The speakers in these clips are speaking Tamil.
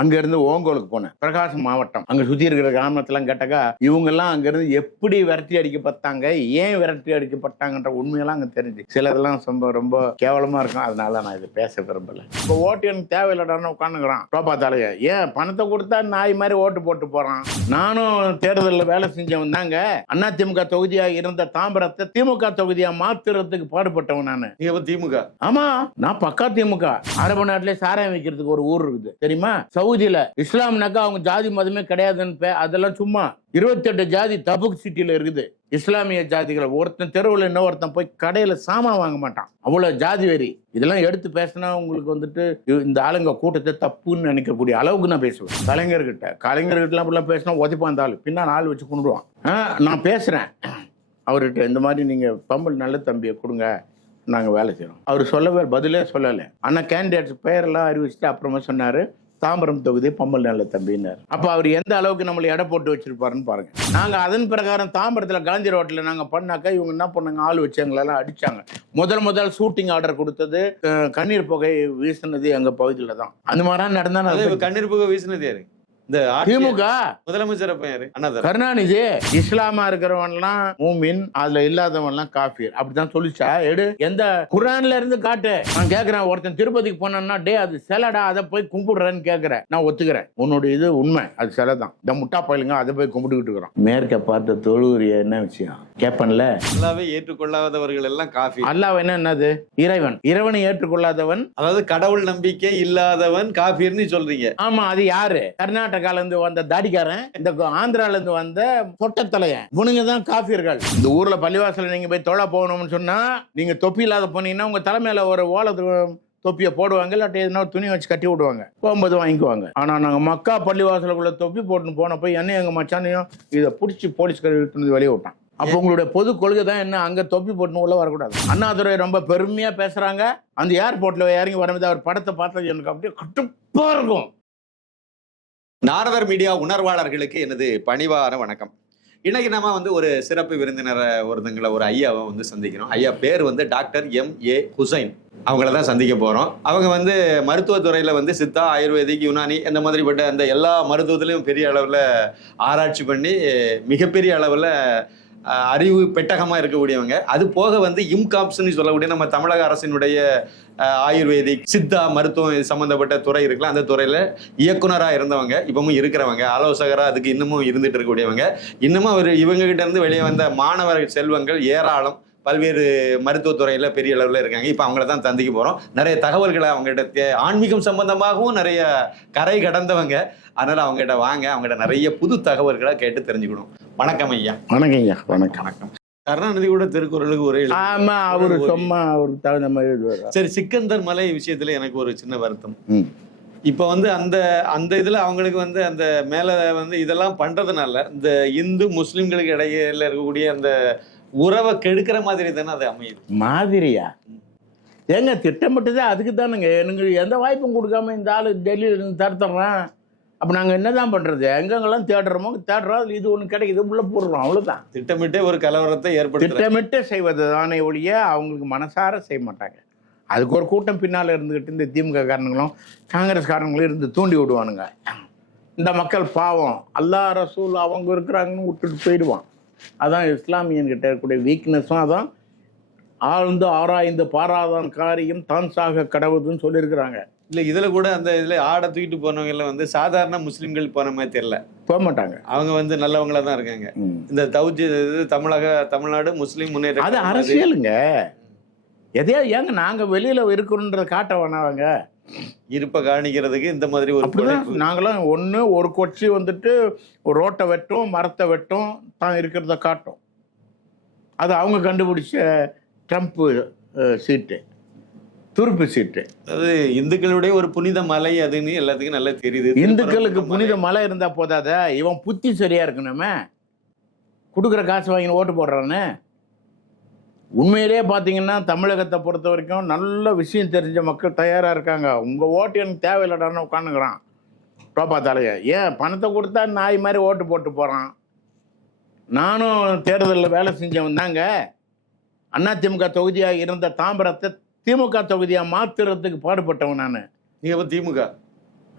அங்க இருந்து ஓங்கோலுக்கு போனேன். பிரகாசம் மாவட்டம். அங்க சுத்தி இருக்கிற கிராமத்தெல்லாம் கேட்டாக்கா இவங்க எல்லாம் அங்க இருந்து எப்படி விரட்டி அடிக்கப்பட்டாங்க ஏன் விரட்டி அடிக்கப்பட்டாங்கன்ற உண்மையெல்லாம் அங்க தெரிஞ்சு. சிலதெல்லாம் ரொம்ப ரொம்ப கேவலமா இருக்கும். அதனால நான் இது பேச விரும்பல. இப்போ ஓட்டு எனக்கு தேவையில்லடான்னு உட்காந்துக்கிறான் டோப்பா தலைய ஏன் பணத்தை கொடுத்தா நாய் மாதிரி ஓட்டு போட்டு போறான்? நானும் தேர்தலில் வேலை செஞ்சவன் தாங்க. அதிமுக தொகுதியா இருந்த தாம்பரத்தை திமுக தொகுதியா மாத்துறதுக்கு பாடுபட்டவன் நான். திமுக? ஆமா நான் பக்கா திமுக. அரபு நாட்டிலே சாராயம் வைக்கிறதுக்கு ஒரு ஊர் இருக்குது. தெரியுமா? சவுதியில இஸ்லாம்னாக்கா அவங்க ஜாதி மதமே கிடையாதுன்னு பே- அதெல்லாம் சும்மா இருபத்தெட்டு ஜாதி தபுக் சிட்டியில் இருக்குது. இஸ்லாமிய ஜாதிகள். ஒருத்தன் தெருவில் இன்னொருத்தன் ஒருத்தன் போய் கடையில சாமான் வாங்க மாட்டான். அவ்வளவு ஜாதி வெறி. இதெல்லாம் எடுத்து பேசினா உங்களுக்கு வந்துட்டு இந்த ஆளுங்க கூட்டத்தை தப்புன்னு நினைக்கக்கூடிய அளவுக்கு நான் பேசுவேன். கலைஞர்கிட்ட. கலைஞர்கிட்டலாம் அப்படிலாம் பேசினா உதைப்பான் ஆள். பின்னா ஆள் வச்சு கொண்டுடுவான். நான் பேசுறேன். அவர்கிட்ட இந்த மாதிரி நீங்க பம்பல் நல்ல தம்பியை கொடுங்க. நாங்கள் வேலை செய்கிறோம் அவர் சொல்லவே பதிலே சொல்லலை. ஆனால் கேண்டிடேட்ஸ் பெயரெல்லாம் அறிவிச்சுட்டு அப்புறமா சொன்னார். தாம்பரம் தொகுதி பம்பல் நல்ல தம்பின்னார் அப்போ அவர் எந்த அளவுக்கு நம்மளை எடை போட்டு வச்சிருப்பாருன்னு பாருங்க. நாங்கள் அதன் பிரகாரம் தாம்பரத்தில் காந்தி ரோட்டில் நாங்கள் பண்ணாக்கா இவங்க என்ன பண்ணாங்க? ஆள் வச்சு எங்களெல்லாம் அடிச்சாங்க. முதல் முதல் ஷூட்டிங் ஆர்டர் கொடுத்தது கண்ணீர் புகை வீசினது எங்கள் பகுதியில் தான் அந்த மாதிரிலாம் நடந்தா அது நான் கண்ணீர் புகை வீசினது யாரு? இந்த திமுக. முதலமைச்சர் யாரு? கருணாநிதி. இஸ்லாமா இருக்கிறவன்லாம் மூமின் அதுல இல்லாதவன்லாம் காஃபிர். அப்படிதான் சொல்லிச்சா? எடு. எந்த குரான்ல இருந்து காட்டு. நான் கேக்குறேன் ஒருத்தன் திருப்பதிக்கு போனான்னா டே அது சிலடா அதை போய் கும்பிடுறேன்னு கேக்குறேன். நான் ஒத்துக்கிறேன். உன்னோட இது உண்மை. அது சிலை தான். இந்த முட்டா பயிலுங்க அதை போய் கும்பிட்டுக்கிட்டு இருக்கிறோம். மேற்க பார்த்த தொழுவுரிய என்ன விஷயம்? கேப்பன்ல? அல்லாவே ஏற்றுக்கொள்ளாதவர்கள் எல்லாம் காஃபி அல்லாஹ் என்ன என்னது? இறைவன். இறைவனை ஏற்றுக்கொள்ளாதவன்? அதாவது கடவுள் நம்பிக்கை இல்லாதவன் காஃபிர்னு சொல்றீங்க. ஆமா அது யாரு? கர்நாடகால இருந்து வந்த தாடிக்காரன் இந்த ஆந்திராலேருந்து ஆந்திரால இருந்து வந்த பொட்டத்தலையன். இவனுங்க தான் காஃபியர்கள். இந்த ஊர்ல பள்ளிவாசலில் நீங்க போய் தொலை போகணும்னு சொன்னா நீங்க தொப்பி இல்லாத போனீங்கன்னா உங்க தலைமையில ஒரு ஓலை தொப்பியை போடுவாங்க இல்லாட்டி எதுனா துணி வச்சு கட்டி விடுவாங்க. போகும்போது வாங்கிக்குவாங்க. ஆனா நாங்க மக்கா பள்ளிவாசலுக்குள்ள தொப்பி போட்டுன்னு போனப்போ என்ன எங்க மச்சானையும் இதை பிடிச்சி போலீஸ்கார இழுத்துன்னு வெளியே விட்டான். அப்போ உங்களுடைய பொது கொள்கை தான் என்ன? அங்க தொப்பி போட்டுன்னு உள்ள வரக்கூடாது. அண்ணாதுரை ரொம்ப பெருமையா பேசுறாங்க. அந்த ஏர்போர்ட்ல இறங்கி வரும்போது அவர் படத்தை பார்த்தது எனக்கு அப்படியே கட்டுப்பா இருக்கும். நாரதர் மீடியா உணர்வாளர்களுக்கு எனது பணிவான வணக்கம். இன்னைக்கு நம்ம வந்து ஒரு சிறப்பு விருந்தினரை ஒருத்தங்களை ஒரு ஐயாவை வந்து சந்திக்கிறோம். ஐயா பேர் வந்து டாக்டர் எம். ஏ. ஹுசைன். அவங்கள தான் சந்திக்க போகிறோம் அவங்க வந்து மருத்துவத்துறையில் வந்து சித்தா ஆயுர்வேதிக் யுனானி இந்த மாதிரிப்பட்ட அந்த எல்லா மருத்துவத்திலையும் பெரிய அளவில் ஆராய்ச்சி பண்ணி மிகப்பெரிய அளவில் அறிவு பெட்டகமாக இருக்கக்கூடியவங்க. அது போக வந்து இம்காப்ஸ்ன்னு சொல்லக்கூடிய நம்ம தமிழக அரசினுடைய ஆயுர்வேதிக் சித்தா மருத்துவம் சம்மந்தப்பட்ட துறை இருக்குல்ல அந்த துறையில் இயக்குனராக இருந்தவங்க இப்பவும் இருக்கிறவங்க. ஆலோசகராக அதுக்கு இன்னமும் இருந்துட்டு இருக்கக்கூடியவங்க. இன்னமும் அவர் இவங்ககிட்ட இருந்து வெளியே வந்த மாணவர் செல்வங்கள் ஏராளம் பல்வேறு மருத்துவத்துறையில் பெரிய அளவில் இருக்காங்க. இப்போ அவங்கள தான் தந்திக்க போகிறோம் நிறைய தகவல்களை அவங்ககிட்ட தே- ஆன்மீகம் சம்பந்தமாகவும் நிறைய கரை கடந்தவங்க. அதனால் அவங்ககிட்ட வாங்க. அவங்ககிட்ட நிறைய புது தகவல்களை கேட்டு தெரிஞ்சுக்கணும். வணக்கம் ஐயா. வணக்கம் ஐயா வணக்கம். வணக்கம். கருணாநிதி கூட திருக்குறளுக்கு ஒரே. ஆமா அவரு சும்மா அவருக்கு தகுந்த மாதிரி எழுதுவாரு. சரி சிக்கந்தர் மலை விஷயத்துல எனக்கு ஒரு சின்ன வருத்தம். இப்போ வந்து அந்த அந்த இதுல அவங்களுக்கு வந்து அந்த மேல வந்து இதெல்லாம் பண்றதுனால இந்த இந்து முஸ்லிம்களுக்கு இடையில இருக்கக்கூடிய அந்த உறவை கெடுக்கிற மாதிரி தானே அது அமையுது. மாதிரியா? ஏங்க திட்டமிட்டதே அதுக்கு தானுங்க எனக்கு எந்த வாய்ப்பும் கொடுக்காம இந்த ஆளு டெல்லியில இருந்து தடுத்துட்றான். அப்போ நாங்கள் என்னதான் பண்றது? எங்கெங்கெல்லாம் தேடுறோமோ தேடுறோம். அது இது ஒன்று கிடைக்குது. உள்ள போடுறோம். அவ்வளவுதான். திட்டமிட்டே ஒரு கலவரத்தை ஏற்படுத்துற திட்டமிட்டு செய்வது தானே ஒழிய அவங்களுக்கு மனசார செய்ய மாட்டாங்க. அதுக்கு ஒரு கூட்டம் பின்னால் இருந்துக்கிட்டு இந்த திமுக காரணங்களும் காங்கிரஸ் காரணங்களும் இருந்து தூண்டி விடுவானுங்க. இந்த மக்கள் பாவம். அல்லாஹ் ரசூல் அவங்க இருக்கிறாங்கன்னு விட்டுட்டு போயிடுவான். அதான் இஸ்லாமியன் கிட்ட இருக்கக்கூடிய வீக்னஸும் அதான். ஆழ்ந்து ஆராய்ந்து பாராதான் காரியம் தான் சாக கடவுதுன்னு சொல்லியிருக்கிறாங்க. இல்ல இதுல கூட அந்த இதுல ஆடை தூக்கிட்டு போனவங்க எல்லாம் வந்து சாதாரண முஸ்லிம்கள் போன மாதிரி தெரியல. போக மாட்டாங்க அவங்க வந்து நல்லவங்களா தான் இருக்காங்க. இந்த தௌஜி இது தமிழக தமிழ்நாடு முஸ்லிம் முன்னேற்ற அது அரசியலுங்க. எதையா ஏங்க நாங்க வெளியில இருக்கிறோன்றத காட்ட வேணாங்க இருப்பை காணிக்கிறதுக்கு இந்த மாதிரி ஒரு. நாங்களாம் ஒன்று ஒரு கொச்சி வந்துட்டு ஒரு ரோட்டை வெட்டும் மரத்தை வெட்டும் தான் இருக்கிறத காட்டும். அது அவங்க கண்டுபிடிச்ச ட்ரம்ப் அஹ், சீட்டு. துருப்பு சீட்டு. அதாவது இந்துக்களுடைய ஒரு புனித மலை அதுன்னு எல்லாத்துக்கும் நல்லா தெரியுது. இந்துக்களுக்கு புனித மலை. மலை இருந்தா போதாத? இவன் புத்தி சரியா இருக்கணுமே? கொடுக்குற காசு வாங்கி ஓட்டு போடுறானே? உண்மையிலேயே பார்த்தீங்கன்னா தமிழகத்தை பொறுத்த வரைக்கும் நல்ல விஷயம் தெரிஞ்ச மக்கள் தயாரா இருக்காங்க. உங்க ஓட்டு எனக்கு தேவையில்லடான்னு உட்காந்துக்கிறான் டோப்பா தலைய ஏன்? பணத்தை கொடுத்தா நாய் மாதிரி ஓட்டு போட்டு போறான். நானும் தேர்தலில் வேலை செஞ்சவன் தாங்க. அதிமுக தொகுதியா இருந்த தாம்பரத்தை திமுக தொகுதியா மாத்துறதுக்கு பாடுபட்டவன் நான். இப்ப திமுக?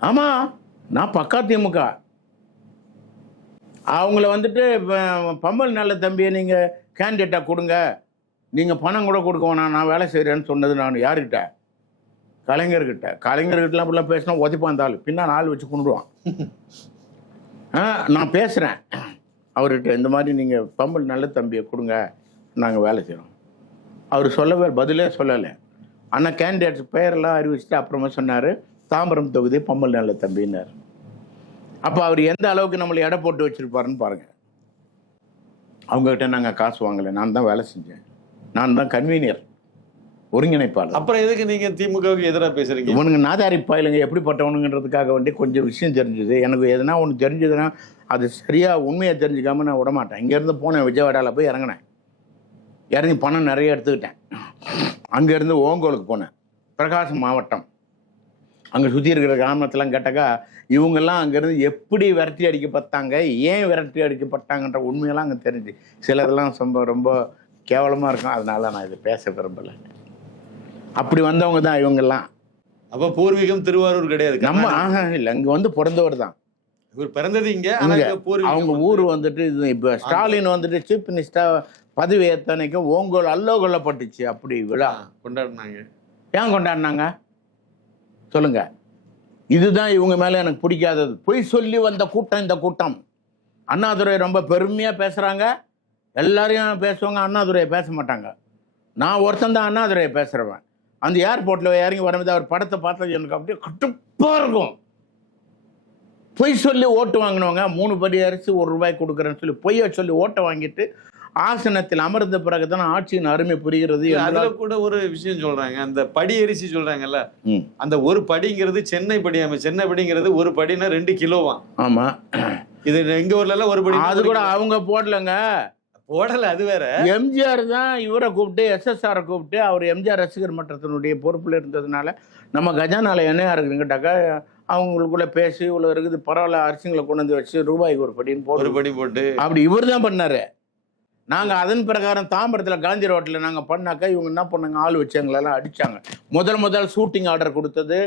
ஆமா நான் பக்கா திமுக. அவங்கள வந்துட்டு ப- பம்மல் நல்ல தம்பியை நீங்கள் கேண்டிடேட்டாக கொடுங்க. நீங்கள் பணம் கூட கொடுக்க வேணாம் நான் வேலை செய்கிறேன்னு சொன்னது நான் யார்கிட்ட? கலைஞர்கிட்ட. கலைஞர்கிட்டலாம் இப்படிலாம் பேசினா உதைப்பான் ஆள். பின்னா ஆள் வச்சு கொண்டுடுவான் ஆ நான் பேசுகிறேன் அவர்கிட்ட இந்த மாதிரி நீங்கள் பம்பல் நல்ல தம்பியை கொடுங்க நாங்கள் வேலை செய்கிறோம் அவர் சொல்லவே பதிலே சொல்லலை. ஆனால் கேண்டிடேட்ஸ் பெயரெல்லாம் அறிவிச்சுட்டு அப்புறமா சொன்னார் தாம்பரம் தொகுதி பம்பல் நல்ல தம்பின்னார். அப்போ அவர் எந்த அளவுக்கு நம்மளை எடை போட்டு வச்சிருப்பாருன்னு பாருங்க. அவங்ககிட்ட நாங்கள் காசு வாங்கலை நான் தான் வேலை செஞ்சேன். நான் தான் கன்வீனியர் ஒருங்கிணைப்பாளர். அப்புறம் எதுக்கு நீங்க திமுகவுக்கு எதிராக பேசுறீங்க? இவனுங்க நாதாரி பாயிலுங்க எப்படிப்பட்டவனுங்கிறதுக்காக வேண்டி கொஞ்சம் விஷயம் தெரிஞ்சுது. எனக்கு எதனா ஒன்று தெரிஞ்சதுன்னா அது சரியாக உண்மையை தெரிஞ்சுக்காம நான் விட மாட்டேன் இங்கேருந்து போனேன் விஜயவாடாவில் போய் இறங்கினேன். இறங்கி பணம் நிறைய எடுத்துக்கிட்டேன். அங்கேருந்து ஓங்கோலுக்கு போனேன். பிரகாசம் மாவட்டம். அங்கே சுற்றி இருக்கிற கிராமத்தெல்லாம் கேட்டாக்கா இவங்கெல்லாம் அங்கேருந்து எப்படி விரட்டி அடிக்கப்பட்டாங்க ஏன் விரட்டி அடிக்கப்பட்டாங்கன்ற உண்மையெல்லாம் அங்கே தெரிஞ்சு. சிலதெல்லாம் ரொம்ப ரொம்ப கேவலமாக இருக்கும். அதனால நான் இதை பேச விரும்பலை. அப்படி வந்தவங்க தான் இவங்கெல்லாம். அப்ப பூர்வீகம் திருவாரூர் கிடையாது. நம்ம ஆஹா இல்லை இங்கே வந்து பிறந்தவர் தான். இவர் பிறந்தது இங்க அவங்க ஊர் வந்துட்டு இது இப்போ ஸ்டாலின் வந்துட்டு சீஃப் மினிஸ்டர் பதவி ஏத்தனைக்கும் ஓங்கோல் அல்லோ கொல்லப்பட்டுச்சு. அப்படி விழா கொண்டாடினாங்க. ஏன் கொண்டாடினாங்க? சொல்லுங்க. இதுதான் இவங்க மேல எனக்கு பிடிக்காதது. பொய் சொல்லி வந்த கூட்டம் இந்த கூட்டம். அண்ணாதுரை ரொம்ப பெருமையா பேசுறாங்க. எல்லாரையும் பேசுவாங்க அண்ணாதுரையை பேச மாட்டாங்க. நான் ஒருத்தன் தான் அண்ணாதுரையை பேசுறவன். அந்த ஏர்போர்ட்ல இறங்கி வரும்போது அவர் படத்தை பார்த்தது எனக்கு அப்படியே கட்டுப்பா இருக்கும். பொய் சொல்லி ஓட்டு வாங்கினவங்க மூணு படி அரிசி ஒரு ரூபாய் கொடுக்குறேன்னு சொல்லி பொய்யை சொல்லி ஓட்டை வாங்கிட்டு ஆசனத்தில் அமர்ந்த பிறகு தான் ஆட்சியின் அருமை புரிகிறது அதுல கூட ஒரு விஷயம் சொல்றாங்க. அந்த படி அரிசி சொல்றாங்கல்ல. அந்த ஒரு படிங்கிறது சென்னை படி சென்னை படிங்கிறது ஒரு படினா ரெண்டு கிலோவாம் ஆமா. இது எங்க ஊர்ல எல்லாம் ஒரு படி அது கூட அவங்க போடலங்க. போடல அது வேற. எம்ஜிஆர் தான் இவரை கூப்பிட்டு எஸ்எஸ்ஆரை கூப்பிட்டு அவர் எம்ஜிஆர் ரசிகர் மன்றத்தினுடைய பொறுப்பில் இருந்ததுனால நம்ம கஜானால என்ன இருக்குங்கட்டாக்கா அவங்களுக்குள்ள பேசி இவ்வளோ இருக்குது பரவாயில்ல அரிசிங்களை கொண்டு வந்து வச்சு ரூபாய்க்கு ஒரு படின்னு ஒரு போட்டு படி போட்டு. அப்படி இவர் தான் பண்ணாரு. நாங்க அதன் பிரகாரம் தாம்பரத்தில் காந்தி ரோட்டில் நாங்க பண்ணாக்கா இவங்க என்ன பண்ணாங்க? ஆள் வச்சு எங்களெல்லாம் அடிச்சாங்க. முதல் முதல் ஷூட்டிங் ஆர்டர் கொடுத்தது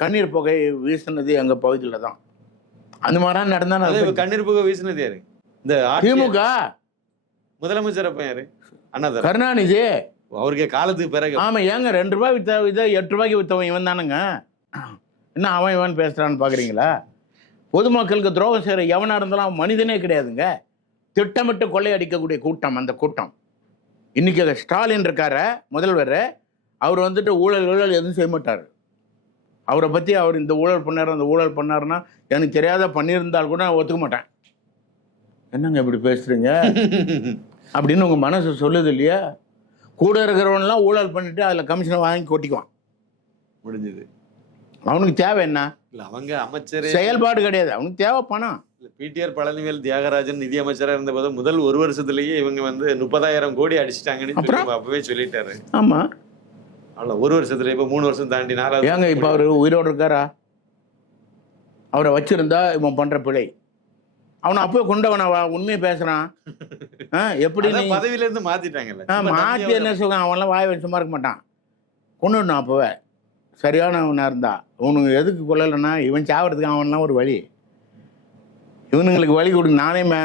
கண்ணீர் புகை வீசினது எங்க பகுதியில் தான். அந்த மாதிரிலாம் நடந்தா அது நான் கண்ணீர் புகை வீசினது யாரு? இந்த திமுக? முதலமைச்சர் அப்ப யாரு? அண்ணாதர். கருணாநிதி. அவருக்கு காலத்துக்கு பிறகு. ஆமா ஏங்க ரெண்டு ரூபாய் வித்த இதை எட்டு ரூபாய்க்கு வித்தவன் இவன் தானுங்க. என்ன அவன் இவன் பேசுறான்னு பாக்குறீங்களா? பொதுமக்களுக்கு துரோகம் செய்யற எவனா இருந்தாலும் மனிதனே கிடையாதுங்க. திட்டமிட்டு கொள்ளையடிக்கக்கூடிய கூட்டம் அந்த கூட்டம். இன்னைக்கு ஸ்டாலின் இருக்கார முதல்வர். அவர் வந்துட்டு ஊழல் ஊழல் எதுவும் செய்ய மாட்டார். அவரை பத்தி அவர் இந்த ஊழல் பண்ணார் அந்த ஊழல் பண்ணாருன்னா எனக்கு தெரியாத பண்ணியிருந்தால் கூட நான் ஒத்துக்க மாட்டேன். என்னங்க இப்படி பேசுறீங்க? அப்படின்னு உங்க மனசு சொல்லுது இல்லையா? கூட இருக்கிறவன்லாம் ஊழல் பண்ணிட்டு அதில் கமிஷனை வாங்கி கொட்டிக்குவான். முடிஞ்சது. அவனுக்கு தேவை என்ன? இல்ல அவங்க அமைச்சர் செயல்பாடு கிடையாது. அவனுக்கு தேவை பணம். பிடிஆர் பழனிவேல் தியாகராஜன் நிதி அமைச்சரா இருந்தபோது முதல் ஒரு வருஷத்துலயே இவங்க வந்து முப்பதாயிரம் கோடி அடிச்சிட்டாங்கன்னு? அப்பவே சொல்லிட்டாரு. ஆமா. அவ்வளவு ஒரு வருஷத்துல இப்ப மூணு வருஷம் தாண்டி நாலாவது ஏங்க இப்போ அவர் உயிரோடு இருக்காரா? அவரை வச்சிருந்தா இவன் பண்ற பிழை. அவனை அப்பவே கொண்டவன உண்மையை பேசுறான். ஆ, எப்படி நீ அதான் பதவியில இருந்து மாத்திட்டாங்கல்ல. ஆ, சும்மா மாத்தி தனியா என்ன சொல்லுவான் அவன்லாம் வாய் சும்மா இருக்க மாட்டான். கொண்டுடணும் அப்போவே. சரியானவனாக இருந்தா இவனுங்க எதுக்கு கொள்ளலைன்னா இவன் சாவறதுக்கு அவன்லாம் ஒரு வழி. இவனுங்களுக்கு வழி கொடு நானே ம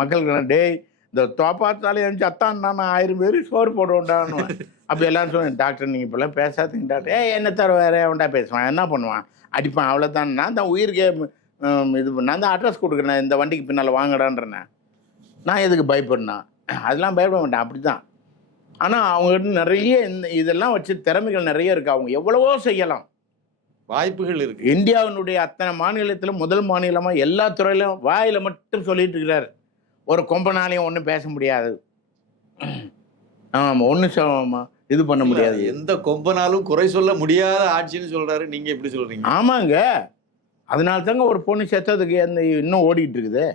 மக்களுக்கு டேய் இந்த தோப்பாத்தாலே என் சத்தான் நான் ஆயிரம் பேர் சோறு போடுவோண்டான்னு அப்போ எல்லாம் சொல்லுவேன் டாக்டர் நீங்கள் இப்போல்லாம் பேசாதீங்க டாக்டர். ஏ என்ன தர வேற? அவன்டா பேசுவான். என்ன பண்ணுவான்? அடிப்பான் அவ்வளோதான் நான் தான் உயிருக்கே இது நான் தான் அட்ரஸ் கொடுக்குறேன் இந்த வண்டிக்கு பின்னால் வாங்கடான்றேன். நான் எதுக்கு பயப்படணும் அதெல்லாம் பயப்பட மாட்டேன் அப்படி தான் ஆனால் அவங்ககிட்ட நிறைய இந்த இதெல்லாம் வச்சு திறமைகள் நிறைய இருக்குது அவங்க எவ்வளவோ செய்யலாம். வாய்ப்புகள் இருக்கு. இந்தியாவினுடைய அத்தனை மாநிலத்தில் முதல் மாநிலமாக எல்லா துறையிலும் வாயில் மட்டும் சொல்லிட்டு இருக்கிறார். ஒரு கொம்பனாலையும் ஒன்றும் பேச முடியாது. ஆமாம் ஒன்றும் இது பண்ண முடியாது. எந்த கொம்பனாலும் குறை சொல்ல முடியாத ஆட்சின்னு சொல்றாரு. நீங்க எப்படி சொல்றீங்க? ஆமாங்க. அதனால தாங்க ஒரு பொண்ணு செத்ததுக்கு அந்த இன்னும் ஓடிக்கிட்டு இருக்குது.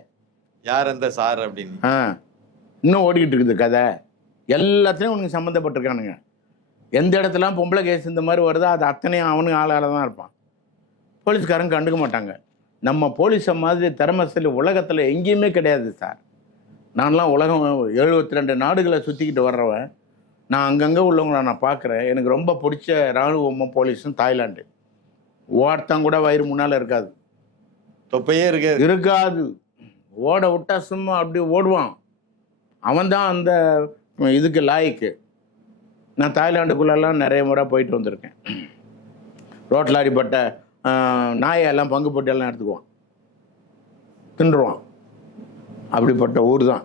யார் அந்த சார் அப்படின்னு? ஆ இன்னும் ஓடிக்கிட்டு இருக்குது கதை. எல்லாத்துலேயும் உனக்கு சம்மந்தப்பட்டிருக்கானுங்க. எந்த இடத்துலாம் பொம்பளை கேஸ் இந்த மாதிரி வருதோ அது அத்தனையும் அவனுக்கு ஆளால தான் இருப்பான். போலீஸ்காரங்க கண்டுக்க மாட்டாங்க. நம்ம போலீஸை மாதிரி திறமசல் உலகத்தில் எங்கேயுமே கிடையாது சார் நான்லாம் உலகம் எழுபத்தி ரெண்டு நாடுகளை சுற்றிக்கிட்டு வர்றவன். நான் அங்கங்கே உள்ளவங்கள நான் பார்க்குறேன் எனக்கு ரொம்ப பிடிச்ச இராணுவமும் போலீஸும் தாய்லாந்து ஒருத்தன் கூட வயிறு முன்னால் இருக்காது. தொப்பையே இருக்கு. இருக்காது. ஓட விட்டா சும்மா அப்படி ஓடுவான். அவன் தான் அந்த இதுக்கு லாய்க்கு. நான் தாய்லாண்டுக்குள்ளெல்லாம் நிறைய முறை போயிட்டு வந்திருக்கேன். ரோட்டில் அடிப்பட்ட நாயெல்லாம் பங்கு போட்டு எல்லாம் எடுத்துக்குவான் தின்றுவான். அப்படிப்பட்ட ஊர் தான்.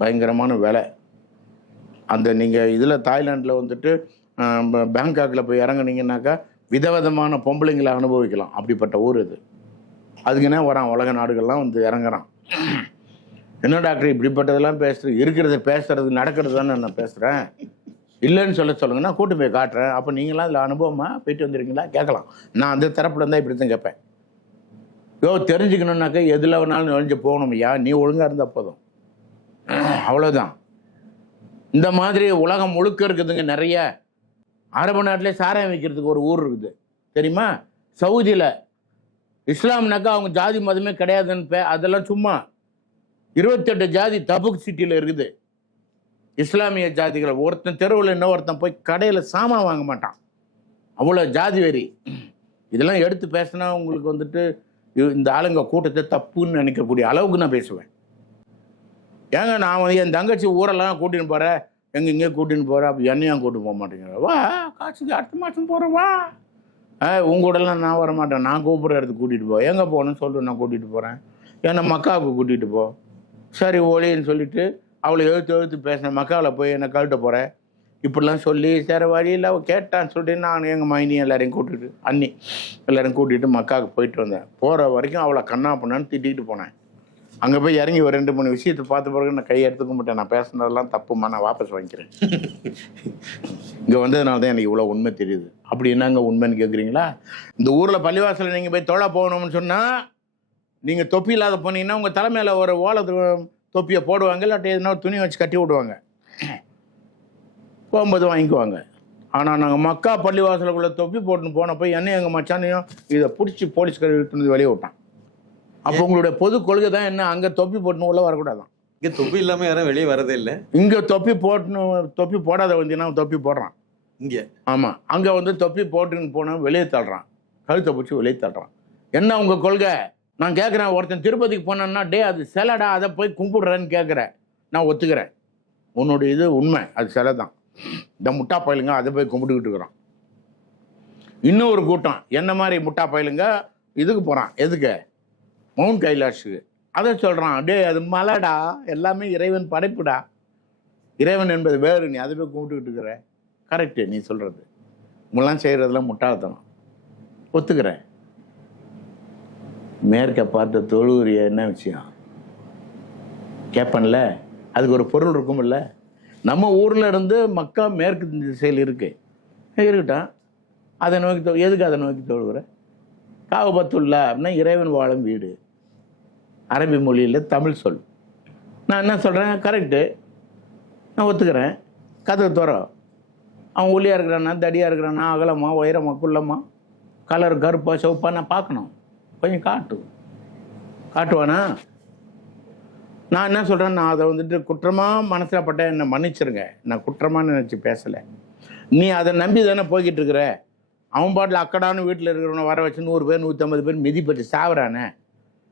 பயங்கரமான விலை. அந்த நீங்கள் இதில் தாய்லாண்டில் வந்துட்டு பேங்காக்கில் போய் இறங்குனீங்கன்னாக்கா விதவிதமான பொம்பளைங்களை அனுபவிக்கலாம். அப்படிப்பட்ட ஊர் இது. அதுக்குன்னே வரான் உலக நாடுகள்லாம் வந்து இறங்குறான். என்ன டாக்டர் இப்படிப்பட்டதெல்லாம் பேசுறது? இருக்கிறத பேசுறது நடக்கிறது தானே நான் பேசுகிறேன் இல்லைன்னு சொல்ல சொல்லுங்க நான் கூட்டு போய் காட்டுறேன். அப்போ நீங்களாம் அதில் அனுபவமா போயிட்டு வந்துருக்கீங்களா? கேட்கலாம். நான் அந்த தரப்புல இருந்தால் இப்படி தான் கேட்பேன். யோ தெரிஞ்சுக்கணுன்னாக்கா எதில் வேணாலும் நுழைஞ்சு போகணும் ஐயா. நீ ஒழுங்காக இருந்தால் போதும். அவ்வளோதான் இந்த மாதிரி உலகம் முழுக்க இருக்குதுங்க நிறைய. அரபு நாட்டிலே சாராயம் வைக்கிறதுக்கு ஒரு ஊர் இருக்குது. தெரியுமா? சவுதியில். இஸ்லாம்னாக்கா அவங்க ஜாதி மதமே கிடையாதுன்னு பே அதெல்லாம் சும்மா இருபத்தெட்டு ஜாதி தபுக் சிட்டியில் இருக்குது. இஸ்லாமிய ஜாதிகள் ஒருத்தன் தெருவில் இன்னொருத்தன் ஒருத்தன் போய் கடையில் சாமான் வாங்க மாட்டான். அவ்வளோ ஜாதி வெறி. இதெல்லாம் எடுத்து பேசினா உங்களுக்கு வந்துட்டு இந்த ஆளுங்க கூட்டத்தை தப்புன்னு நினைக்கக்கூடிய அளவுக்கு நான் பேசுவேன். ஏங்க நான் வந்து என் தங்கச்சி ஊரெல்லாம் கூட்டின்னு போகிறேன் எங்கே இங்கே கூட்டின்னு போகிறேன் அப்போ என்னையும் கூட்டின்னு போக மாட்டேங்கிற வா காசுக்கு அடுத்த மாதம் போகிறேன் வா. ஆ உங்கூடலாம் நான் வர மாட்டேன் நான் கூப்பிட்ற இடத்துக்கு கூட்டிகிட்டு போ. எங்கே போகணும்னு சொல்லு நான் கூட்டிகிட்டு போகிறேன் ஏன்னா மக்காவுக்கு கூட்டிகிட்டு போ. சரி ஒளின்னு சொல்லிட்டு அவளை எழுத்து எழுத்து பேசின மக்காவில் போய் என்னை கழட்ட போகிறேன் இப்படிலாம் சொல்லி சரி வழியில் அவள் கேட்டான்னு சொல்லிட்டு நான் எங்கள் மைனி எல்லாரையும் கூட்டிகிட்டு அண்ணி எல்லாரையும் கூட்டிகிட்டு மக்காவுக்கு போயிட்டு வந்தேன். போகிற வரைக்கும் அவளை கண்ணா பண்ணான்னு திட்டிகிட்டு போனேன். அங்கே போய் இறங்கி ஒரு ரெண்டு மூணு விஷயத்தை பார்த்த பிறகு நான் கையை எடுத்துக்க மாட்டேன். நான் பேசுனதெல்லாம் தப்புமா நான் வாபஸ் வாங்கிக்கிறேன். இங்கே வந்ததுனால தான் எனக்கு இவ்வளோ உண்மை தெரியுது. அப்படி என்னங்க உண்மைன்னு கேட்குறீங்களா இந்த ஊரில் பள்ளிவாசலில் நீங்கள் போய் தொலை போகணும்னு சொன்னால் நீங்கள் தொப்பி இல்லாத போனீங்கன்னா உங்கள் தலைமையில் ஒரு ஓலை தொப்பியை போடுவாங்க இல்லாட்டி எதுனா ஒரு துணி வச்சு கட்டி விடுவாங்க. போகும்போது வாங்கிக்குவாங்க. ஆனால் நாங்கள் மக்கா பள்ளிவாசலுக்குள்ளே தொப்பி போட்டுன்னு போனப்போ என்ன எங்கள் மச்சானையும் இதை பிடிச்சி போலீஸ்கார இழுத்துன்னு வெளியே விட்டான். அப்போ உங்களுடைய பொது கொள்கை தான் என்ன? அங்கே தொப்பி போட்டுன்னு உள்ளே வரக்கூடாதான். இங்க தொப்பி இல்லாம யாரும் வெளியே வரதே இல்ல. இங்கே தொப்பி போட்டுன்னு தொப்பி போடாத வந்தீங்கன்னா தொப்பி போடுறான். இங்க? ஆமாம் அங்கே வந்து தொப்பி போட்டுன்னு போனால் வெளியே தள்ளுறான். கழுத்தை பிடிச்சி வெளியே தள்ளுறான். என்ன உங்கள் கொள்கை? நான் கேட்குறேன் ஒருத்தன் திருப்பதிக்கு போனான்னா டே அது சிலைடா அதை போய் கும்பிடுறேன்னு கேட்குறேன் நான் ஒத்துக்கிறேன். உன்னுடைய இது உண்மை அது சிலை தான். இந்த முட்டா பயலுங்க அதை போய் கும்பிட்டுக்கிட்டு இருக்கிறான். இன்னொரு கூட்டம் என்ன மாதிரி முட்டா பயலுங்க? இதுக்கு போகிறான் எதுக்கு? மவுண்ட் கைலாஷுக்கு. அதை சொல்கிறான் டே அது மலைடா எல்லாமே இறைவன் படைப்புடா. இறைவன் என்பது வேறு நீ அதை போய் கும்பிட்டுக்கிட்டு இருக்கிற. கரெக்டு நீ சொல்கிறது உங்களாம் செய்கிறதெல்லாம் முட்டாள்தனம். ஒத்துக்கிறேன். மேற்க பார்த்த தொழுவுரிய என்ன விஷயம்? கேட்பேன்ல அதுக்கு ஒரு பொருள் இருக்கும்ல நம்ம ஊரில் இருந்து மக்கா மேற்கு திசையில் இருக்கு. இருக்கட்டும். அதை நோக்கி தொ- எதுக்கு அதை நோக்கி தொழுகிற? காவபத்துல்லா அப்படின்னா இறைவன் வாழும் வீடு. அரபி மொழியில் தமிழ் சொல். நான் என்ன சொல்கிறேன் கரெக்டு நான் ஒத்துக்கிறேன். கதை தோறம் அவன் ஒல்லியாக இருக்கிறானா? தடியாக இருக்கிறானா? அகலமா? உயரமா? குள்ளமா? கலர் கருப்பா? சிவப்பா? நான் பார்க்கணும். கொஞ்சம் காட்டு. காட்டுவானா? நான் என்ன சொல்கிறேன் நான் அதை வந்துட்டு குற்றமாக மனசில் பட்ட என்னை மன்னிச்சிருங்க. நான் குற்றமாக நினச்சி பேசலை. நீ அதை நம்பி தானே போய்கிட்டு இருக்கிற? அவன் பாட்டில் அக்கடான்னு வீட்டில் இருக்கிறவனை வர வச்சு நூறு பேர் நூற்றம்பது பேர் மிதிப்பட்டு சாவுறானே?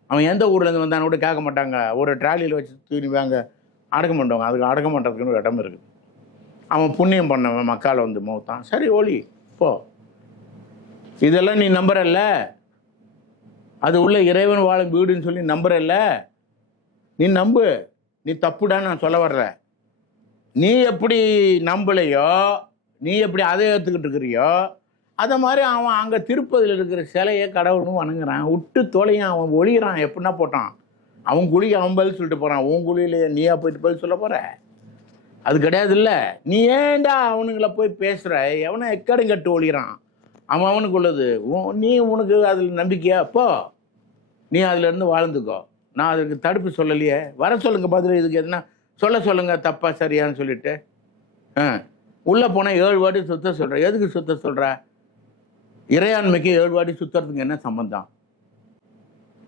அவன் எந்த ஊர்லேருந்து வந்தான்னு கூட கேட்க மாட்டாங்க. ஒரு ட்ராலியில் வச்சு தூக்கி வாங்க அடக்க மாட்டோங்க அதுக்கு அடக்க மாட்டதுக்குன்னு ஒரு இடம் இருக்குது அவன் புண்ணியம் பண்ணவன் மக்கால் வந்து மௌத்தான். சரி ஓலி போ. இதெல்லாம் நீ நம்புறல்ல? அது உள்ள இறைவன் வாழும் வீடுன்னு சொல்லி நம்புறல்ல? நீ நம்பு. நீ தப்புடா நான் சொல்ல வர்ற. நீ எப்படி நம்பலையோ நீ எப்படி அதை ஏற்றுக்கிட்டு இருக்கிறியோ அதை மாதிரி அவன் அங்கே திருப்பதியில் இருக்கிற சிலையை கடவுள்னு வணங்குறான். விட்டு தொலையும் அவன் ஒழிகிறான் எப்படின்னா போட்டான். அவன் குழிக்கு அவன் பதில் சொல்லிட்டு போகிறான் உன் குழியிலேயே நீயா போயிட்டு பதில் சொல்ல போகிற அது கிடையாது இல்லை நீ ஏன்டா அவனுங்களை போய் பேசுகிற எவனை எக்கடும் கட்டு ஒழிகிறான் அவன் அவனுக்கு உள்ளது. நீ உனக்கு அதில் நம்பிக்கையா? போ. நீ அதுலேருந்து வாழ்ந்துக்கோ. நான் அதுக்கு தடுப்பு சொல்லலையே. வர சொல்லுங்க பதில் இதுக்கு எதுனா? சொல்ல சொல்லுங்க தப்பா சரியான்னு சொல்லிட்டு. ஆ. உள்ளே போனால் ஏழு வாட்டி சுத்த சொல்கிற எதுக்கு சுத்த சொல்கிற இறையாண்மைக்கு ஏழு வாட்டி சுத்துறதுக்கு என்ன சம்பந்தம்?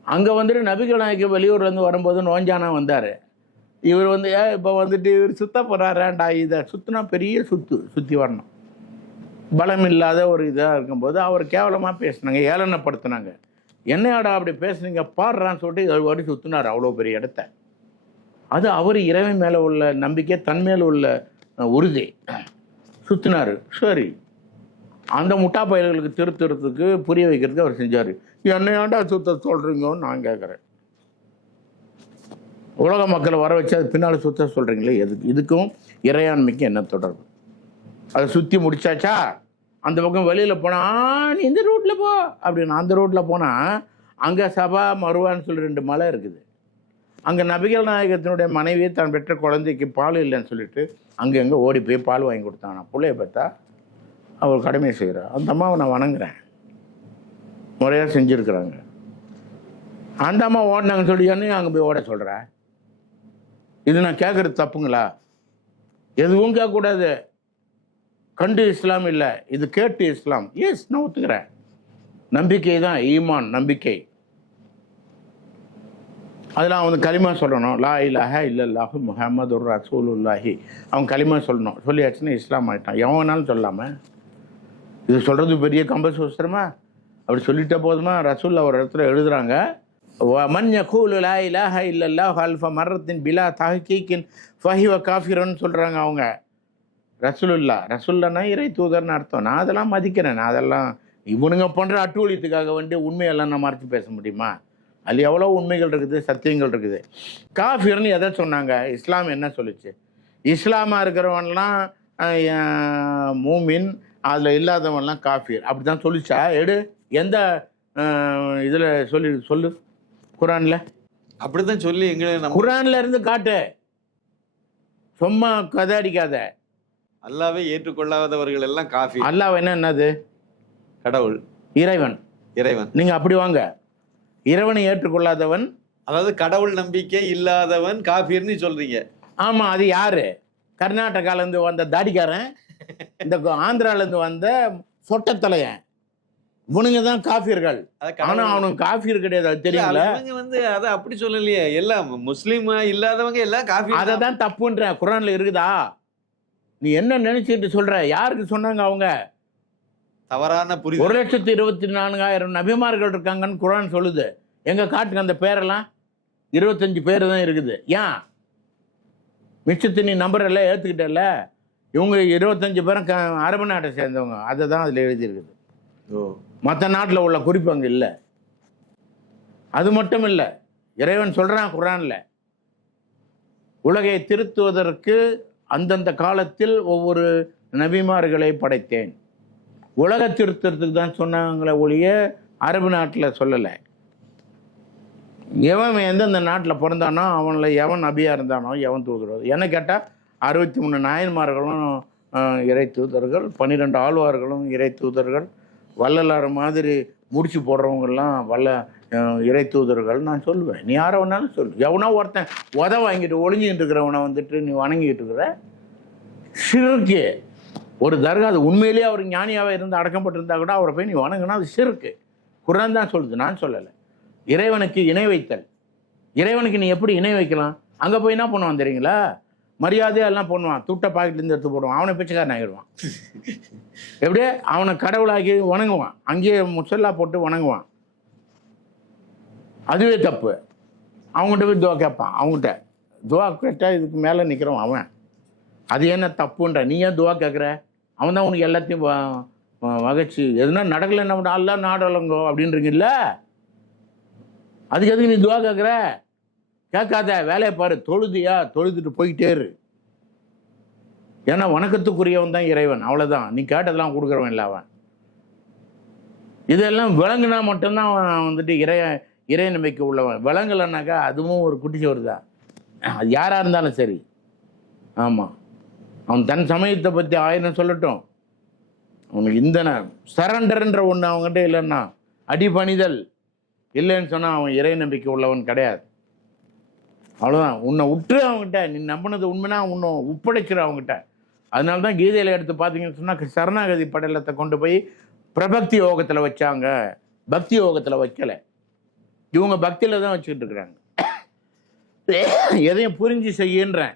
அங்கே வந்துட்டு நபிகள் நாயக்கு வெளியூர்லேருந்து வரும்போது நோஞ்சானா வந்தார். இவர் வந்து ஏன் இப்போ வந்துட்டு இவர் சுத்த போகிறாரேண்டா இதை சுற்றினா பெரிய சுத்து சுற்றி வரணும். பலம் இல்லாத ஒரு இதாக இருக்கும்போது அவர் கேவலமாக பேசினாங்க ஏளனப்படுத்தினாங்க. என்னையாடா அப்படி பேசுனீங்க? பாடுறான்னு சொல்லிட்டு ஏழு வாட்டி சுற்றினார் அவ்வளோ பெரிய இடத்த. அது அவர் இறைவன் மேலே உள்ள நம்பிக்கை தன் மேல உள்ள உறுதி. சுற்றினார் சரி. அந்த முட்டா பயல்களுக்கு திருத்துறதுக்கு புரிய வைக்கிறதுக்கு அவர் செஞ்சார். என்னையாண்டா சுத்த சொல்கிறீங்கன்னு நான் கேட்குறேன் உலக மக்களை வர வச்சு அது பின்னால் சுத்த சொல்கிறீங்களே எதுக்கு? இதுக்கும் இறையாண்மைக்கு என்ன தொடர்பு? அதை சுற்றி முடிச்சாச்சா? அந்த பக்கம் வெளியில் போனால் நீ இந்த ரூட்டில் போ. அப்படின்னு அந்த ரூட்டில் போனால் அங்கே சபா மருவான்னு சொல்லி ரெண்டு மலை இருக்குது. அங்கே நபிகள் நாயகத்தினுடைய மனைவி தான் பெற்ற குழந்தைக்கு பால் இல்லைன்னு சொல்லிட்டு அங்கங்கே ஓடி போய் பால் வாங்கி கொடுத்தான். நான் பிள்ளைய பார்த்தா அவர் கடமையை செய்கிறா அந்த அம்மாவை நான் வணங்குறேன். முறையாக செஞ்சுருக்குறாங்க. அந்த அம்மா ஓடினாங்கன்னு சொல்லியான்னு அங்கே போய் ஓட சொல்கிறேன் இது நான் கேட்குறது தப்புங்களா? எதுவும் கேட்கக்கூடாது. கண்டு இஸ்லாம் இல்லை இது கேட்டு இஸ்லாம். எஸ் நான் ஒத்துக்கிறேன். நம்பிக்கை தான் ஈமான் நம்பிக்கை. அதில் அவன் களிமா சொல்லணும். லா இலாஹ இல்லல்லாஹு முஹம்மது ரசூலுல்லாஹி. அவன் களிமா சொல்லணும். சொல்லியாச்சுன்னா இஸ்லாம் ஆயிட்டான். எவன் வேணாலும் சொல்லாமல் இது சொல்கிறது பெரிய கம்பசூஸ்திரமா அப்படி சொல்லிட்ட போதுமா? ரசூல் ஒரு இடத்துல எழுதுறாங்க. மன் யகூலு லா இலாஹ இல்லல்லாஹ் அல்ஃப மரத்தின் பிலா தஹ்கீக்கின் ஃபஹிவ காஃபிரன்னு சொல்கிறாங்க அவங்க. ரசூலுல்லா ரசூல்லனா இறை தூதர்னு அர்த்தம். நான் அதெல்லாம் மதிக்கிறேன். நான் அதெல்லாம் இவனுங்க பண்ணுற அட்டூழியத்துக்காக வந்து உண்மையெல்லாம் நான் மறைச்சு பேச முடியுமா? அதில் எவ்வளோ உண்மைகள் இருக்குது சத்தியங்கள் இருக்குது. காஃபிர்னு எதை சொன்னாங்க? இஸ்லாம் என்ன சொல்லுச்சு? இஸ்லாமாக இருக்கிறவன்லாம் மூமின் அதில் இல்லாதவன்லாம் காஃபிர். அப்படி தான் சொல்லிச்சா? எடு எந்த இதில் சொல்லி சொல்லு. குரானில். அப்படிதான் சொல்லி எங்களை குரான்ல இருந்து காட்டு. சும்மா கதை அடிக்காத. அல்லாவே ஏற்றுக்கொள்ளாதவர்கள் எல்லாம் காஃபி அல்லாஹ் என்ன என்னது? கடவுள். இறைவன். இறைவன். நீங்க அப்படி வாங்க. இறைவனை ஏற்றுக்கொள்ளாதவன் அதாவது கடவுள் நம்பிக்கை இல்லாதவன் காஃபிர்னு சொல்றீங்க. ஆமா அது யாரு? கர்நாடகால இருந்து வந்த தாடிக்காரன் இந்த கு- ஆந்திரால இருந்து வந்த சொட்டத்தலையன் இவனுங்க தான் காஃபியர்கள் ஆனா அவனுக்கு காஃபியர் கிடையாது அது தெரியுங்களா? அவங்க வந்து அத அப்படி சொல்லலையே. எல்லாம் முஸ்லீம் இல்லாதவங்க எல்லாம் காஃபி அதை தான். தப்புன்ற குரான்ல இருக்குதா? நீ என்ன நினைச்சிட்டு சொல்ற? யாருக்கு சொன்னாங்க அவங்க? தவறான ஒரு புரிதல் லட்சத்தி இருபத்தி நான்காயிரம் நபிமார்கள் இருக்காங்கன்னு குரான் சொல்லுது. எங்க காட்டுங்க அந்த பேரெல்லாம்? இருபத்தஞ்சு பேர் தான் இருக்குது. ஏன்? மிச்சத்தை நீ நம்பர் எல்லாம் ஏத்துக்கிட்டல இவங்க இருபத்தஞ்சு பேரும் க அரபு நாட்டை சேர்ந்தவங்க. அதை தான் அதில் எழுதியிருக்குது. ஓ, மற்ற நாட்டில் உள்ள குறிப்பு அங்கே இல்லை. அது மட்டும் இல்லை. இறைவன் சொல்றான் குரான்ல. உலகை திருத்துவதற்கு அந்தந்த காலத்தில் ஒவ்வொரு நபிமார்களை படைத்தேன். உலக திருத்தத்துக்கு தான் சொன்னாங்களே ஒழிய அரபு நாட்டில் சொல்லலை. எவன் எந்தெந்த நாட்டில் பிறந்தானோ அவனில் எவன் நபியாக இருந்தானோ எவன் தூதுறது என்ன கேட்டால் அறுபத்தி மூணு நாயன்மார்களும் இறை தூதர்கள் பன்னிரெண்டு ஆழ்வார்களும் இறை தூதர்கள் வள்ளலாறு மாதிரி முடிச்சு போடுறவங்கெல்லாம் வல்ல இறை தூதர்கள் நான் சொல்லுவேன். நீ யாரை வேணாலும் சொல்லு. எவனோ ஒருத்தன் உத வாங்கிட்டு ஒளிஞ்சிட்டு இருக்கிறவனை வந்துட்டு நீ வணங்கிட்டு இருக்கிற சிறுக்கு. ஒரு தர்கா அது உண்மையிலேயே அவர் ஞானியாகவே இருந்து அடக்கப்பட்டிருந்தா கூட அவரை போய் நீ வணங்கினா அது சிறுக்கு. குரான் தான் சொல்லுது. நான் சொல்லலை. இறைவனுக்கு இணை வைத்தல். இறைவனுக்கு நீ எப்படி இணை வைக்கலாம்? அங்கே போய் என்ன பண்ணுவான் தெரியுங்களா? மரியாதையாக எல்லாம் பண்ணுவான் துட்ட பாக்கெட்லேருந்து எடுத்து போடுவான். அவனை பிச்சைக்காரன் ஆகிடுவான். எப்படியே? அவனை கடவுளாக்கி வணங்குவான். அங்கேயே முசல்லா போட்டு வணங்குவான். அதுவே தப்பு. அவங்ககிட்ட போய் துவா கேட்பான். அவங்ககிட்ட துவா கேட்டால் இதுக்கு மேலே நிற்கிறவன் அவன். அது என்ன தப்புன்ற? நீ ஏன் துவா கேட்குற அவன் தான் உனக்கு எல்லாத்தையும் வ- வகைச்சு. எதுனா நடக்கல என்ன பண்ண அல்லா நாடலங்கோ அப்படின்றீங்கல்ல? அதுக்கு எதுக்கு நீ துவா கேட்குற கேட்காத வேலையை பாரு தொழுதியா தொழுதுட்டு போயிட்டே இரு. ஏன்னா வணக்கத்துக்குரியவன் தான் இறைவன் அவ்வளோதான் நீ கேட்டதெல்லாம் கொடுக்குறவன் இல்லை அவன். இதெல்லாம் விளங்குனா மட்டும்தான் அவன் வந்துட்டு இறைய இறை நம்பிக்கை உள்ளவன். விளங்கலைன்னாக்கா அதுவும் ஒரு குட்டி சோறு தான் அது யாராக இருந்தாலும் சரி. ஆமாம் அவன் தன் சமயத்தை பற்றி ஆயிரம் சொல்லட்டும். அவனுக்கு இந்த சரண்டர்ன்ற ஒன்று அவங்ககிட்ட இல்லைன்னா அடிபணிதல். இல்லைன்னு சொன்னால் அவன் இறை நம்பிக்கை உள்ளவன் கிடையாது. அவ்வளோதான் உன்னை விட்டுரு அவங்ககிட்ட நீ நம்பினது உண்மைனா உன்னை ஒப்படைச்சிரு அவங்ககிட்ட அதனால தான் கீதையில் எடுத்து பார்த்தீங்கன்னு சொன்னால் சரணாகதி படலத்தை கொண்டு போய் பிரபக்தி யோகத்தில் வச்சாங்க. பக்தி யோகத்தில் வைக்கலை. இவங்க பக்தியில் தான் வச்சுக்கிட்டு இருக்கிறாங்க. எதையும் புரிஞ்சு செய்யுன்றேன்.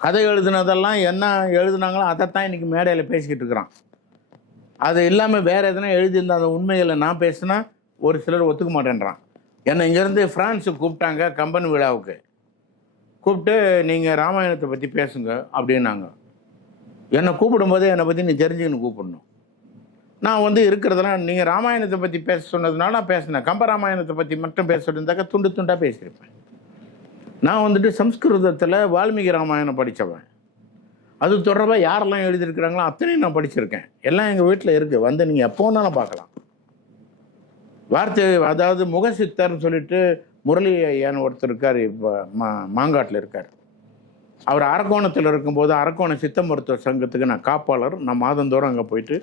கதை எழுதுனதெல்லாம் என்ன எழுதுனாங்களோ அதைத்தான் இன்றைக்கி மேடையில் பேசிக்கிட்டு இருக்கிறான். அது இல்லாமல் வேறு எதனா எழுதியிருந்தா அந்த உண்மையில் நான் பேசினா ஒரு சிலர் ஒத்துக்க மாட்டேன்றான். என்னை இங்கேருந்து ஃப்ரான்ஸுக்கு கூப்பிட்டாங்க கம்பன் விழாவுக்கு. கூப்பிட்டு நீங்கள் ராமாயணத்தை பற்றி பேசுங்க அப்படின்னாங்க. என்னை கூப்பிடும்போது என்னை பற்றி நீ தெரிஞ்சுக்கணும் கூப்பிடணும். நான் வந்து இருக்கிறதெல்லாம் நீங்கள் ராமாயணத்தை பற்றி பேச சொன்னதுனால நான் பேசினேன். கம்ப ராமாயணத்தை பற்றி மட்டும் பேச இருந்தாக்கா துண்டு துண்டாக பேசியிருப்பேன். நான் வந்துட்டு சம்ஸ்கிருதத்தில் வால்மீகி ராமாயணம் படித்தவன் அது தொடர்பாக யாரெல்லாம் எழுதியிருக்கிறாங்களோ அத்தனையும் நான் படிச்சிருக்கேன். எல்லாம் எங்கள் வீட்டில் இருக்குது வந்து நீங்கள் எப்போ வேணாலும் பார்க்கலாம். வார்த்தை அதாவது முகசித்தர்னு சொல்லிட்டு முரளி ஐயான்னு ஒருத்தர் இருக்கார் இப்போ மா மாங்காட்டில் இருக்கார். அவர் அரக்கோணத்தில் இருக்கும்போது அரக்கோண சித்த மருத்துவ சங்கத்துக்கு நான் காப்பாளர். நான் மாதந்தோறும் அங்கே போயிட்டு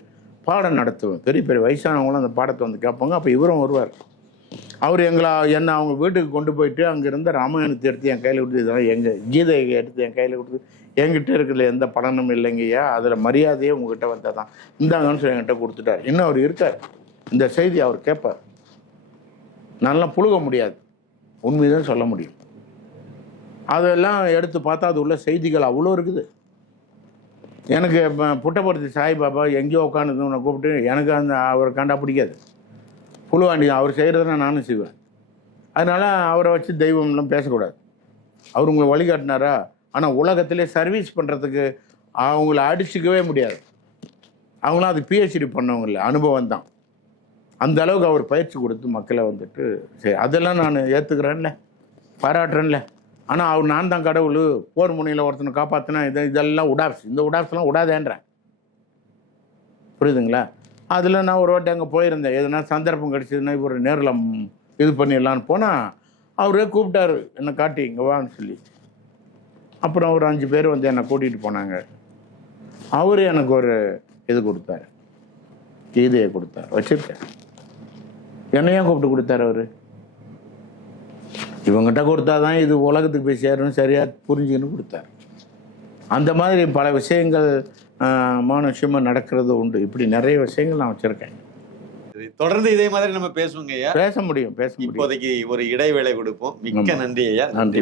பாடம் நடத்துவேன். பெரிய பெரிய வயசானவங்களும் அந்த பாடத்தை வந்து கேட்பாங்க. அப்போ இவரும் வருவார். அவர் எங்களை என்னை அவங்க வீட்டுக்கு கொண்டு போயிட்டு அங்கே இருந்த ராமாயணத்தை எடுத்து என் கையில் கொடுத்து இதெல்லாம் எங்கள் கீதையை எடுத்து என் கையில் கொடுத்து என்கிட்ட இருக்கிறதுல எந்த பலனும் இல்லைங்கய்யா. அதில் மரியாதையே உங்ககிட்ட வந்தால் தான் இந்தாங்கன்னு சொல்லி என்கிட்ட கொடுத்துட்டார். இன்னும் அவர் இருக்கார். இந்த செய்தி அவர் கேட்பார். நல்லா புழுக முடியாது. உண்மைதான் சொல்ல முடியும். அதெல்லாம் எடுத்து பார்த்தா அது உள்ள செய்திகள் அவ்வளோ இருக்குது. எனக்கு புட்டபர்த்தி சாய்பாபா எங்கேயோ உட்காந்துன்னு கூப்பிட்டு எனக்கு அந்த அவரை கண்டா பிடிக்காது. புழுவாண்டி அவர் செய்கிறத நானும் செய்வேன். அதனால் அவரை வச்சு தெய்வம்லாம் பேசக்கூடாது. அவர் உங்களை வழிகாட்டினாரா ஆனால் உலகத்திலே சர்வீஸ் பண்ணுறதுக்கு அவங்கள அடிச்சுக்கவே முடியாது. அவங்களாம் அது பிஹெச்டி பண்ணவங்க இல்லை அனுபவம் தான் அந்த அளவுக்கு அவர் பயிற்சி கொடுத்து மக்களை வந்துட்டு சரி அதெல்லாம் நான் ஏற்றுக்கிறேன்ல பாராட்டுறேன்ல. ஆனால் அவர் நான் தான் கடவுள் போர் முனையில் ஒருத்தனை காப்பாற்றினா இதை இதெல்லாம் உடாப்ஸ் இந்த உடாப்ஸ்லாம் விடாதேன்றேன் புரியுதுங்களா? அதில் நான் ஒரு வாட்டி அங்கே போயிருந்தேன். எதுனா சந்தர்ப்பம் கிடச்சதுன்னா இவர் நேரில் இது பண்ணிடலான்னு போனால் அவரே கூப்பிட்டாரு என்னை காட்டி இங்கே வான்னு சொல்லி. அப்புறம் ஒரு அஞ்சு பேர் வந்து என்னை கூட்டிகிட்டு போனாங்க. அவர் எனக்கு ஒரு இது கொடுத்தாரு. கீதையை கொடுத்தார். வச்சுருக்கேன். என்னையா கூப்பிட்டு கொடுத்தாரு அவர்? இவங்ககிட்ட கொடுத்தாதான் இது உலகத்துக்கு போய் சேரணும் சரியாக புரிஞ்சுக்கணும் கொடுத்தாரு. அந்த மாதிரி பல விஷயங்கள் மானுஷ்யமாக நடக்கிறது உண்டு. இப்படி நிறைய விஷயங்கள் நான் வச்சுருக்கேன். சரி, தொடர்ந்து இதே மாதிரி நம்ம பேசுவோங்க ஐயா. பேச முடியும் பேச முடியும். இப்போதைக்கு ஒரு இடைவேளை கொடுப்போம். மிக்க. நன்றி ஐயா. நன்றி.